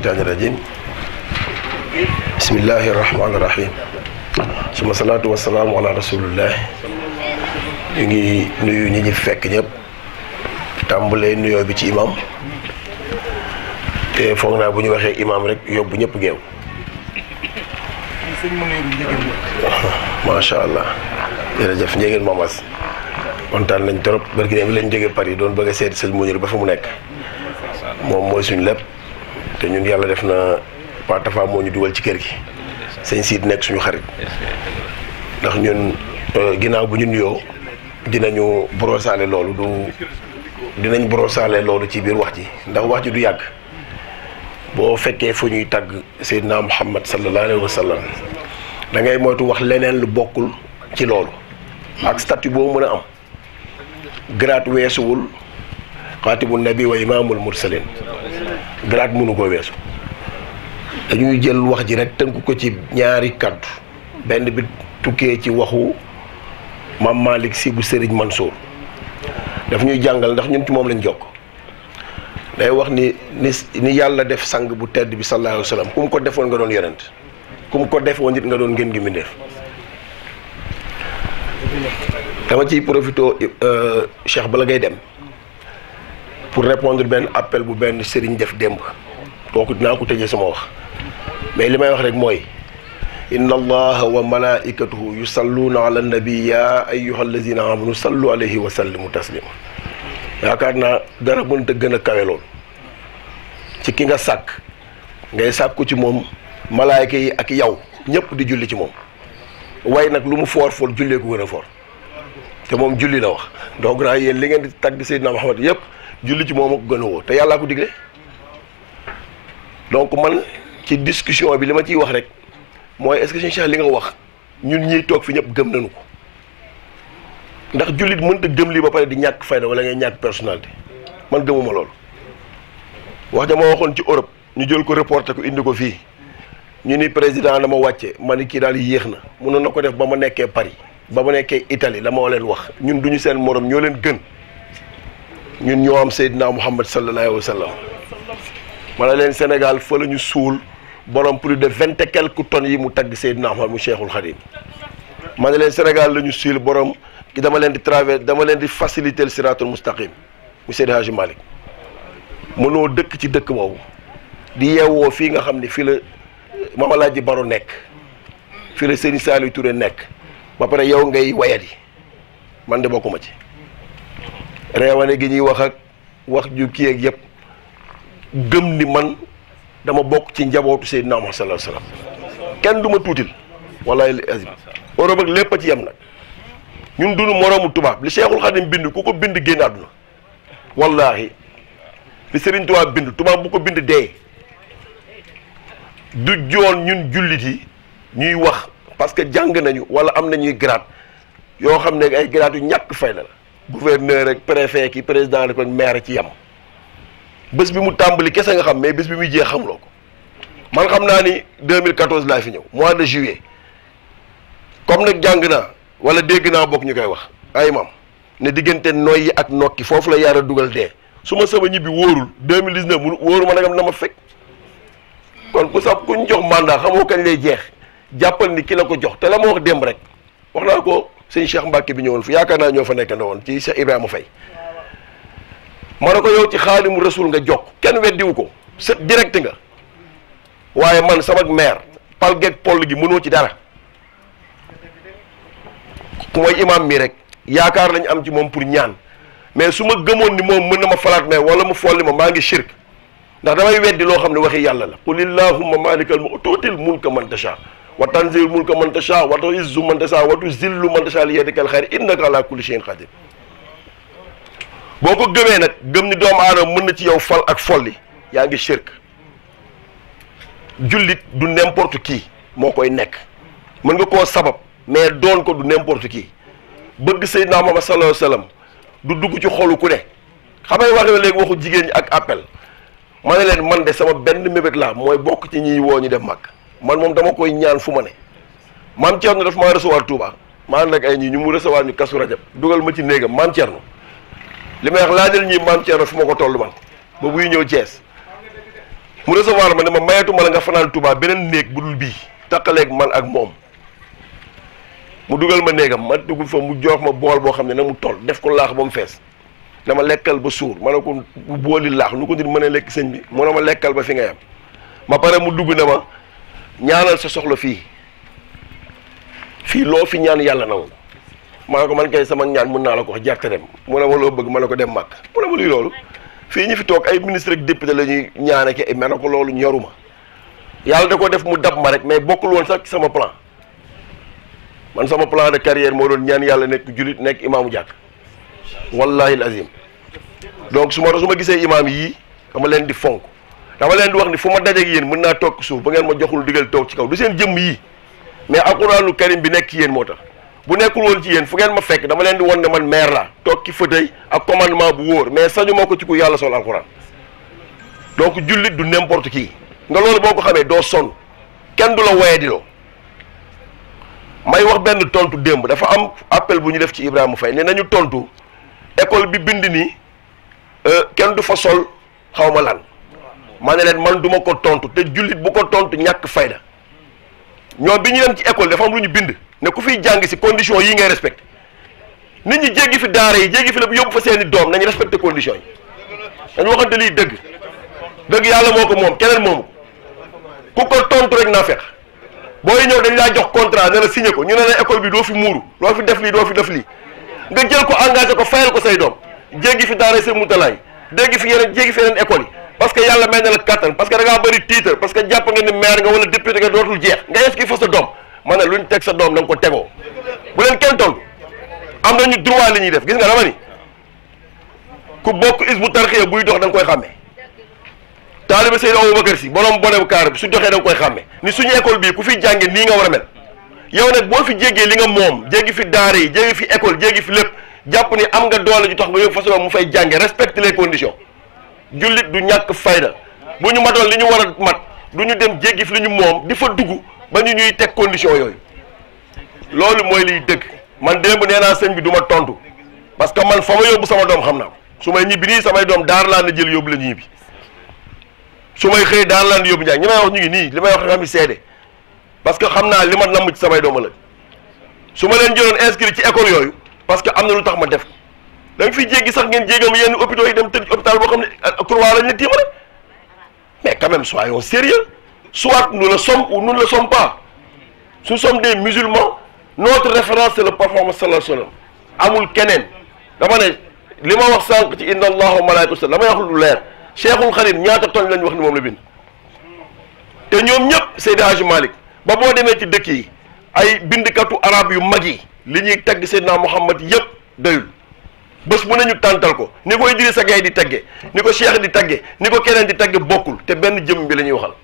الشيطان الرجيم بسم الله الرحمن الرحيم ثم الصلاة والسلام على رسول الله ñu ngi nuyu ñi ñi fekk ñëpp tàmbalee nuyoo bi ci imam te foog naa bu ñu waxee imam rek yóbbu ñëpp géew macha allah jërëjëf njegeen mamas kontaan nañ trop barki dem lañ jóge Paris doon bëgg a seeti sëñ Mounir ba fa mu nekk moom mooy suñu lépp te ñun yàlla def na Patafa moo ñu dugal ci kër gi sëñ Siid nekk suñu xarit ndax ñun ginnaaw bu ñu nuyoo dinañu brossaale loolu dinañ brossaale loolu ci biir wax ji ndax wax ji du yàgg boo fekkee fu ñuy tàgg Seydina Muhammad sallallahu alayhi wa sallam da ngay moytu wax leneen lu bokkul ci loolu ak statut boo mën a am grade weesuwul xaatibul nabi wa imaamul mursalin grade mënu koo weesu dañuy jël wax ji rek tënk ko ci ñaari kaddu benn bi tukkee ci waxu Maam Malick Sy bu Serigne Mansour daf ñuy jàngal ndax ñun ci moom lañ jokk day wax ni yàlla def sang bu tedd bi sallallahu alayhi wa sallam ku mu ko defoon nga doon yonent ku mu ko defoon nit nga doon ngeen gi mbindéef dama ciy profité Cheikh bala ngay dem pour répondre benn appel bu benn Serigne def démb kooku dinaa ko tëjee sama wax mais li may wax rek mooy inna allaha wa malaikatuhu yusalluna ala nabi ya ayyuha allazina amanu sallu alayhi wa sallimu taslima yaakaar naa dara mënta gën a kawe lool ci ki nga sàkk ngay sàkku ci moom malaayka yi ak yow ñëpp di julli ci moom waaye nag lu mu foor foor jullee ko gën a foor te moom julli la wax donc raa yéen li ngeen di tagg Seydina Muhammad yëpp julli ci moom ak gën a woo te yàllaa ko digle donc man ci discussion bi li ma ciy wax rek mooy est-ce que Cheikh li nga wax ñun ñiy toog fi ñëpp gëm nañu ko ndax jullit mënta gëm lii ba pare di ñàkk fayda wala ngay ñàkk personnalité man gëmuma loolu wax dama waxoon ci Europe ñu jël ko reporté ko indi ko fii ñu ni président dama wàcce ma ni kii daal yéex na mënoon na ko def ba ma nekkee Paris ba ma nekkee Italie la ma leen wax ñun duñu seen morom ñoo leen gën ñun ñoo am Seydina Muhammad sallallahu alayhi wa sallam ma ne leen Sénégal fa la ñu suul borom plus de 20 et quelques tonnes yi mu tagg Seydina Muhammad mu Cheikhul Khadim ma ne leen Sénégal la ñu suul borom ki dama leen di traverse dama leen di faciliter le siratul mustaqim mu Seydi Hadji Malick mënoo dëkk ci dëkk boobu di yeewoo fii nga xam ne fii la Mame Alhaji Baro nekk fii la Serigne Saliou Touré nekk ba pare yow ngay wayat yi man de bokkuma ci reewane gi ñuy wax ak wax ju kii ak yëpp gëm ni man dama bokk ci njabootu Seydina Muhammad sallallahu alayhi wasallam kenn du ma tuutil wallahi azim Europe ak lépp a ci yem nag ñun duñu moroomu tubaab li Cheikhul Khadim bind ku ko bind génn àdduna wallahi li Serigne Touba bind tubaab bu ko bind dee du joon ñun jullit yi ñuy wax parce que jàng nañu wala am nañuy grade yoo xam ne ay grade yu ñàkk fayda la gouverneur ak préfet ki président rek maire ci yem bés bi mu tàmbali kese nga xam mais bés bi muy jeex xamuloo ko man xam naa ni 2014 laa fi ñëw mois de juillet comme nag jàng naa wala dégg naa bokk ñu koy wax ay mam ne diggante noy yi ak nokki foofu la yaara dugal dee su ma sama ñibbi wóorul 2019 mu wóoru ma nagam na ma fekk kon ku sax kuñ jox mandat xamoo kañ lay jeex jàppal ni ki la ko jox te la ma wax démb rek wax naa ko sëñ Cheikh Mbacke bi ñëwoon fi yaakaar naa ñoo fa nekk woon ci Cheikh Ibrahima Faye ma ne ko yow ci Xaadimu Rasul nga jokk kenn weddiwu ko c'est direct nga waaye man sama maire pal geeg poll gi mënoo ci dara mooy imam mi rek yaakaar lañu am ci moom pour ñaan mais su ma gëmoon ni moom mën na ma falaat mais wala mu folli ma maa ngi shirk ndax damay weddi loo xam ne waxi yàlla la qul illahumma malikal mulki tuutil mulka man tasha wa tanzil mulka man tasha wa tu'izzu man tasha wa tuzillu man tasha li yadikal xayr innaka ala kulli shay'in qadir boo ko gëmee nag gëm ni doomu aadama mën na ci yow fal ak folli yaa ngi shirk jullit du n'importe qui moo koy nekk mën nga koo sabab mais doon ko du n'importe qui bëgg Seydina Muhammad sallallahu alayhi wasallam du dugg ci xolu ku ne xamay waxe léegi waxu jigéen ñi ak appel ma ne leen man de sama benn mébét laa mooy bokk ci ñiy woo ñu def mag man moom dama koy ñaan fu ma ne maam Thierno daf maa recevoir Touba maa nag ay ñii ñu mu recevoir ñu Kazu Rajab dugal ma ci néegam maam Thierno li may wax laajal ñi maam Thierno fu ma ko toll man ba buy ñëw Thiès mu recevoir ma ne ma mayatuma la nga fanaan Touba beneen néeg bu dul bii takkaleeg man ak moom mu dugal ma néegam ma dugg fa mu jox ma bool boo xam ne na mu toll def ko laax ba mu fees dama lekkal ba suur ma ne ko bu booli laax nu ko nit mën a lekk sëñ bi mu ne ma lekkal ba fi nga yam ma pare mu dugg ne ma ñaanal sa soxla fii loo fi ñaan yàlla nangu ma ne ko man kay sama ñaan mun naa la ko wax jarte dem mu ne ma loo bëgg ma ne ko dem màkk mu ne ma luy loolu fii ñi fi toog ay ministre ak député la ñuy ñaane ke ma ne ko loolu ñoruma yàlla da ko def mu dab ma rek mais bokkul woon sax sama plan man sama plan de carrière moo doon ñaan yàlla nekk julit nekk imaamu jàkk wallahi alazim donc su ma gisee imaam yii dama leen di fonk dama leen di wax ni fu ma dajeeg yéen mën naa toog suuf ba ngeen ma joxul digal toog ci kaw du seen jëmm yii mais alquraanul karim bi nekk ci yéen moo tax bu nekkul woon ci yéen fu ngeen ma fekk dama leen di won ne man maire la toog ci fauteuil ak commandement bu wóor mais sañu moo ko ci ku yàlla sol alquran donc jullit du n'importe qui nga loolu boo ko xamee doo sonn kenn du la woye di loo may wax benn tontu démb dafa am appel bu ñu def ci Ibrahima Faye ne nañu tontu école bi bind nii kenn du fa sol xaw ma lan ma ne leen man duma ko tontu te jullit bu ko tontu ñàkk fayda ñoom bi ñu dem ci école dafa am lu ñu bind ne ku fiy jàng si condition yi ngay respecté nit ñi jéggi fi daara yi jéggi fi la yóbbu fa seeni doom nañu respecté condition yi dañu waxante lii dëgg yàlla moo ko moom keneen moomu ku ko tontu rek naa fekk booy ñëw dañ laa jox contrat ne la signé ko ñu ne la école bi doo fi muuru doo fi def lii doo fi def lii nga jël ko engagé ko fayal ko say doom jéggi fi daara seen mutalaay jéggi fi yeneen école yi parce que yàlla may na la kattan parce que da ngaa bëri titre parce que jàpp nga ni maire nga wala député nga dootul jeex nga est-ce qu'il faut sa doom ma ne luñ teg sa doom da nga ko tegoo bu leen kenn tontu am nañu droit li ñuy def gis nga dama ni ku bokk Hizbut Tarqiyyah buy dox da nga koy xàmmee taalibe Seydou Aboubacar Sy borom bone bu kaar bi su doxee da nga koy xàmmee ni suñu école bii ku fiy jànge nii nga war a mel yow nag boo fi jéggee li nga moom jéggi fi daara yi jéggi fi école jéggi fi lépp jàpp ni am nga doole ju tax nga yóbbu façon mu fay jànge respecte les conditions jullit du ñàkk fayda bu ñu matoon li ñu war a mat du ñu dem jéggi fi li ñu moom di fa dugg ba ñu ñuy teg condition yooyu loolu mooy liy dëgg man démb nee naa sëñ bi du ma tontu parce que man fa ma yóbbu sama doom xam naa ko su may ñibbi nii samay doom daar laa na jël yóbbu la ñu ñibbi su may xëy daar laa na yóbbu njàng ñi may wax ñu ngi nii li may wax xam ni seede parce que xam naa li ma namm ci samay doom la su ma leen jëloon inscrit ci école yooyu parce que am na lu tax ma def da nga fiy jéggi sax ngeen jéggam yenn hôpitaux yi dem tëdd hôpital boo xam ne croix lañ ne tiimale mais quand même soyons sérieux soit nous le sommes ou nous ne le sommes pas nous sommes des musulmans notre référence c'est le prophète Muhammad sallallahu alayhi wa sallam amul keneen dama ne li ma wax sànq ci inna allaha wa malaikatahu damay wax lu leer Cheikhul Khadim ñaata toñ lañ wax ni moom la bind te ñoom ñëpp Seydi Hadji Malick ba boo demee ci dëkk yi ay bindkatu arab yu mag yi li ñuy tagg Seydina Muhammad yëpp doyul bés bu nañu tàntal ko ni ko Idrissa Gueye di tagge ni ko Cheikh di tagge ni ko keneen di tagge bokkul te benn jëm bi la ñuy waxal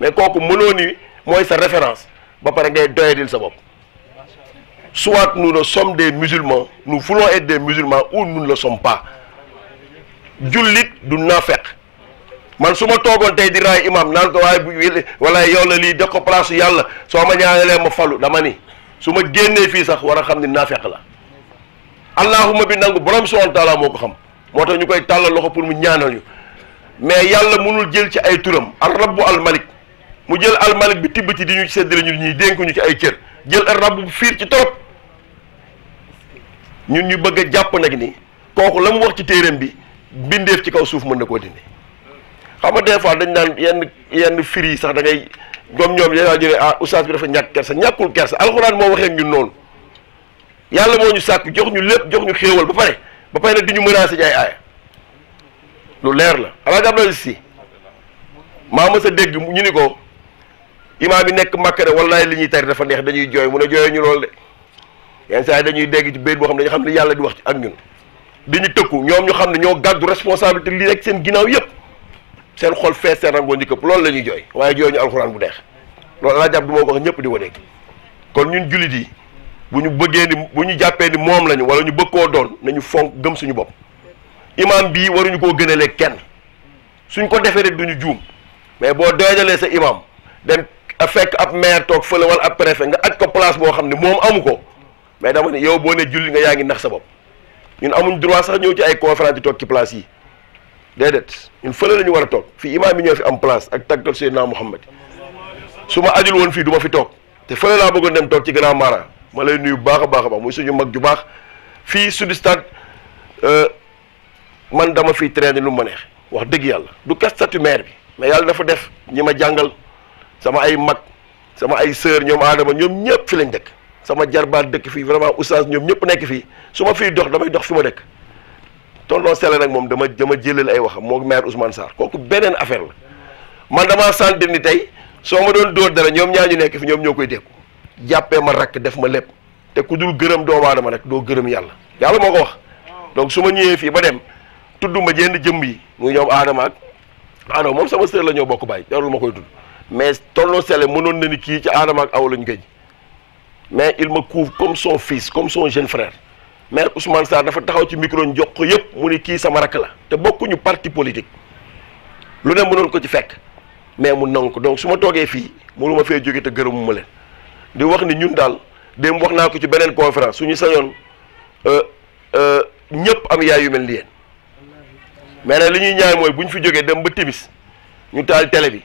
mais kooku mënoo ni mooy sa référence ba pare ngay doyadil sa bopp soit nous ne sommes des musulmans nous voulons être des musulmans ou nous ne le sommes pas jullit du naafeq man su ma toogoon tey di raay imam naan ko waaye bu wala yow la lii def ko place yàlla soo ma ñaanalee ma falu dama ni su ma génnee fii sax war a xam ni naafeq la allahuma bi nangu borom subhanahu wa taala moo ko xam moo tax ñu koy tàllal loxo pour mu ñaanal ñu mais yàlla mënul jël ci ay turam al rabbu al malik mu jël al malik bi tibb ci di ñu séddale ñu ñuy dénku ñu ci ay cër jël al rabbu bu fiir ci torop ñun ñu bëgg a jàpp nag ni kooku la mu wax ci téeréem bi bindeef ci kaw suuf mën na koo dindi xam nga des fois dañ naan yenn firi yi sax da ngay comme ñoom yenaa ñu ne ah oustaz bi dafa ñàkk kersa ñàkkul kersa alxuraan moo waxee ñun noonu yàlla moo ñu sàkk jox ñu lépp jox ñu xéewal ba pare nag di ñu menacé ci ay aaya lu leer la alaaji Abdoulaye Si maa ma sa dégg ñu ni ko imaam yi nekk Makka de wallaay li ñuy tari dafa neex dañuy jooy mun a jooyee ñu loolu de yenn saa yi dañuy dégg ci béy boo xam ne dañu xam ne yàlla di wax ci ak ñun di ñu tëkku ñoom ñu xam ne ñoo gàddu responsabilité lii rek seen ginnaaw yëpp seen xol fees seen rangoo ñu këpp loolu la ñuy jooy waaye jooy ñu alxuraan bu neex loolu alaaji Abdu moo ko wax ñëpp di ko dégg kon ñun jullit yi bu ñu bëggee ni bu ñu jàppee ni moom lañu wala ñu bëgg koo doon nañu fonk gëm suñu bopp imam bii waruñu koo gënalee kenn suñ ko defee rek duñu juum mais boo doyalee sa imam dem fekk ab maire toog fële wala ab préfet nga aj ko place boo xam ne moom amu ko mais dama ne yow boo ne julli nga yaa ngi nax sa bopp ñun amuñ droit sax ñëw ci ay conférence di toog ci place yi déedéet ñun fële la ñu war a toog fii imaam yi ñoo fi am place ak tàggat Seydina Muhammad su ma ajul woon fii du ma fi toog te fële laa bëggoon dem toog ci Grand Mara ma lay nuyu baax a baax a baax muy suñu mag ju baax fii Sud Stade man dama fiy traîner lu ma neex wax dëgg yàlla du kas statut maire bi mais yàlla dafa def ñi ma jàngal sama ay mag sama ay sœur ñoom Adama ñoom ñëpp fi lañ dëkk sama jarbaat dëkk fii vraiment oustaz ñoom ñëpp nekk fii su ma fiy dox damay dox fi ma dëkk tonton Sele nag moom dama jëlal ay waxam moo maire Ousmane Sarr kooku beneen affaire la man damaa sentir ni tey soo ma doon dóor dara ñoom ñaar ñu nekk fi ñoom ñoo koy dékku jàppee ma rakk def ma lépp te ku dul gërëm doomu aadama nag doo gërëm yàlla yàlla moo ko wax donc su ma ñëwee fii ba dem tudd ma jenn jëmm yi muy ñoom Adama ak Adama moom sama sœur la ñoo bokk bàyyi jarul ma koy tudd mais tonton Sele mënoon na ni kii ci Adama ak Awa lañ gëj mais il me couvre comme son fils comme son jeune frère maire Ousmane Sarr dafa taxaw ci micro ñu jox ko yëpp mu ni kii sama rakk la te bokkuñu parti politique lu ne mënoon ko ci fekk mais mu nangu ko donc su ma toogee fii mënu ma fee jóge te gërëmu ma leen di wax ni ñun daal démb wax naa ko ci beneen conférence suñu sañoon ñëpp am yaay yu mel ni yéen mais nag li ñuy ñaan mooy bu ñu fi jógee dem ba timis ñu taal télé bi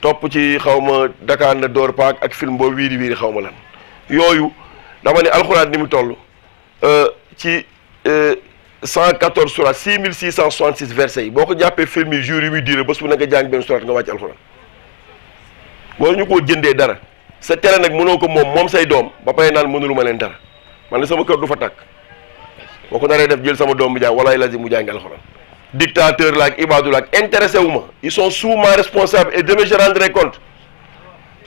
topp ci xaw ma Dakar na door paak ak film boobu wiiri wiiri xaw ma lan yooyu dama ne alxuraan ni mu toll ci 114 surat 6666 versets yi boo ko jàppee film yi jour yi muy diire bés bu nekk nga jàng benn surat nga wàcc alxuraan wala ñu koo jëndee dara sa télé nag mënoo ko moom say doom ba pare naan mënulu ma leen dara man ne sama kër du fa tàkk boo ko naree def jël sama doom bi jàng walaay lazim mu jàngi alxuraan dictateur la ak ibaadu la ak intéressé wu ma ils sont sous ma responsable et demain je rendrai compte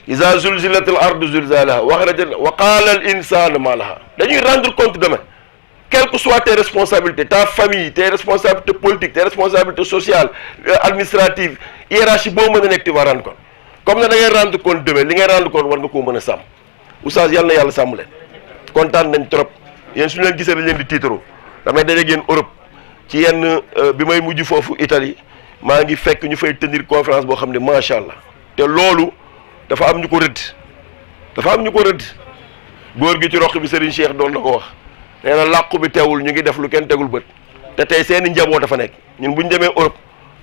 iza zulzilatil ardu zilzalaha wa qala al insanu ma laha dañuy rendre compte demain quelles que soient tes responsabilités ta famille tes responsabilités politiques tes responsabilités sociales administratives hiérarchie boo mën a nekk ti va rendre compte comme ne da ngay rendre compte demain li ngay rendre compte war nga koo mën a sàmm oustaz yàlla na yàlla sàmm leen kontaan nañ trop yéen suñu leen gisee dañ leen di tiitaroo damay dajeeg yéen Europe ci yenn bi may mujj foofu Italie maa ngi fekk ñu fay tenir conférence boo xam ne macha allah te loolu dafa am ñu ko rëdd góor gi ci roq bi Serigne Cheikh doon na ko wax nee na làqu bi teewul ñu ngi def lu kenn tegul bët te tey seeni njaboot dafa nekk ñun bu ñu demee Europe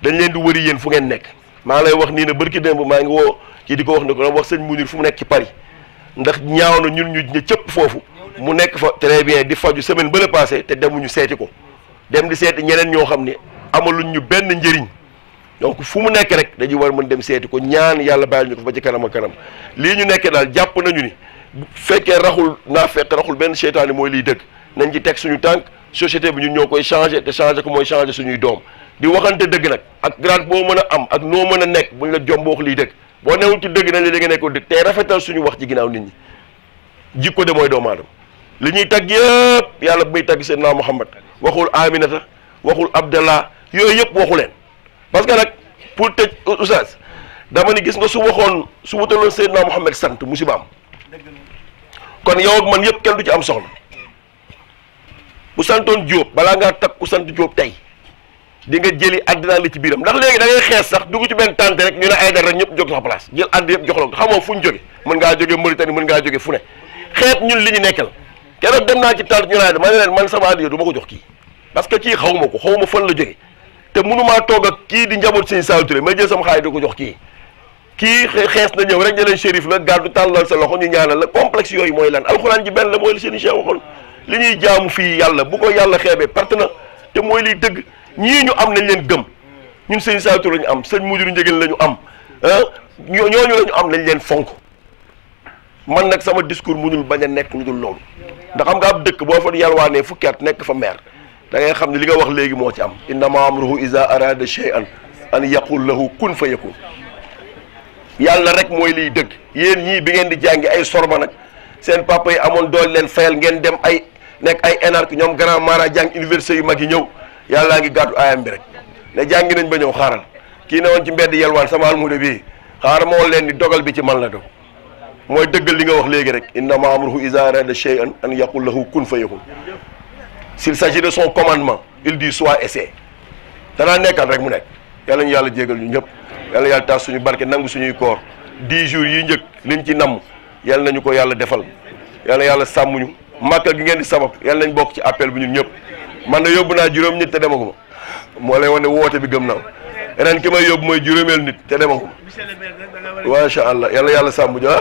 dañ leen di wëri yéen fu ngeen nekk maa lay wax nii ne bërki démb maa ngi woo kii di ko wax ne ko wax sëñ Mounir fu mu nekk ci Paris ndax ñaaw na ñun ñu cëpp foofu mu nekk fa très bien di faju semaine ba la passé te demuñu seeti ko dem di seeti ñeneen ñoo xam ne amaluñ ñu benn njëriñ donc fu mu nekk rek dañuy war mën dem seeti ko ñaan yàlla bàyyil ñu ko ba ci kanam ak kanam lii ñu nekkee daal jàpp nañu ni bu fekkee raxul naa fekk raxul benn seytaane mooy liy dëgg nañ ci teg suñu tànk société bi ñun ñoo koy changé te changé ko mooy changé suñuy doom di waxante dëgg nag ak grade boo mën a am ak noo mën a nekk buñ la jom boo wax liy dëgg boo newul ci dëgg nañ la dégg nekkoo dëgg tey rafetal suñu wax ci ginnaaw nit ñi jikko de mooy doomu aadama li ñuy tagg yëpp yàlla bu muy tagg Seydina Muhammad waxul Aminata waxul Abdallah yooyu yëpp waxu leen parce que nag pour tëj oustaz dama ni gis nga su waxoon su wutaloon Seydina Muhammad sant musiba am kon yow ak man yëpp kenn du ci am soxla bu santoon Diop balaa ngaa takk ku sant Diop tey di nga jëli àddina li ci biiram ndax léegi da ngay xees sax dugg ci benn tànte rek ñu ne ay dara rek ñëpp jóg sa place jël àdd yëpp jox la ko xamoo fu ñu jóge mën ngaa jóge Mauritanie mën ngaa jóge fu ne xeet ñun li ñu nekkal keroog dem naa ci tànt ñu naa ma ne leen man sama àddiya du ma ko jox kii parce que kii xaw ma ko xaw ma fan la jóge te mënumaa toog ak kii di njaboot Sëñ Saliou Touré may jël sama xaalis di ko jox kii xees na ñëw rek ne leen shérif la gàddu tàllal sa loxo ñu ñaanal la complexe yooyu mooy lan alxuraan ji benn la mooy la seen cheikh waxoon li ñuy jaamu fii yàlla bu ko yàlla xeebee parte na te mooy liy dëgg ñii ñu am nañ leen gëm ñun Sëñ Saliou Touré la ñu am sëñ Moudou Ndiéguène la ñu am ñooñu la ñu am nañ leen fonk man nag sama discours mënul bañ a nekk lu dul loolu ndax xam nga ab dëkk boo fa yalwaanee fukki at nekk fa maire da ngay xam ne li nga wax léegi moo ci am innama amruhu iza arada shay'an an yaqul lahu kun fa yakun yàlla rek mooy liy dëgg yéen ñii bi ngeen di jàngi ay sorba nag seen papa yi amoon dool leen fayal ngeen dem ay nekk ay énarque ñoom Grand Mara jàng université yu mag yi ñëw yàllaa ngi gàddu ayam bi rek ne jàngi nañ ba ñëw xaaral kii ne woon ci mbedd yelwaan sama almude bii xaaral moo leen ni dogal bi ci man la do mooy dëggal li nga wax léegi rek innama amruhu iza arada shay'an an yaqul lahu kun fa yakun s'il s'agit de son commandement il dit soit et c'est danaa nekkal rek mu nekk yàlla ñu yàlla jégal ñu ñëpp yàlla yàlla taas suñu barke nangu suñuy koor 10 jours yi njëkk liñ ci namm yàlla nañu ko yàlla defal yàlla sàmmuñu màkkal gi ngeen di sabab yàlla nañ bokk ci appel bi ñun ñëpp man na yóbbu naa juróom ñett te demaguma moo lay wane woote bi gëm na ren ki may yóbbu mooy juróomeel nit te demagum macha allah yàlla sàmm ja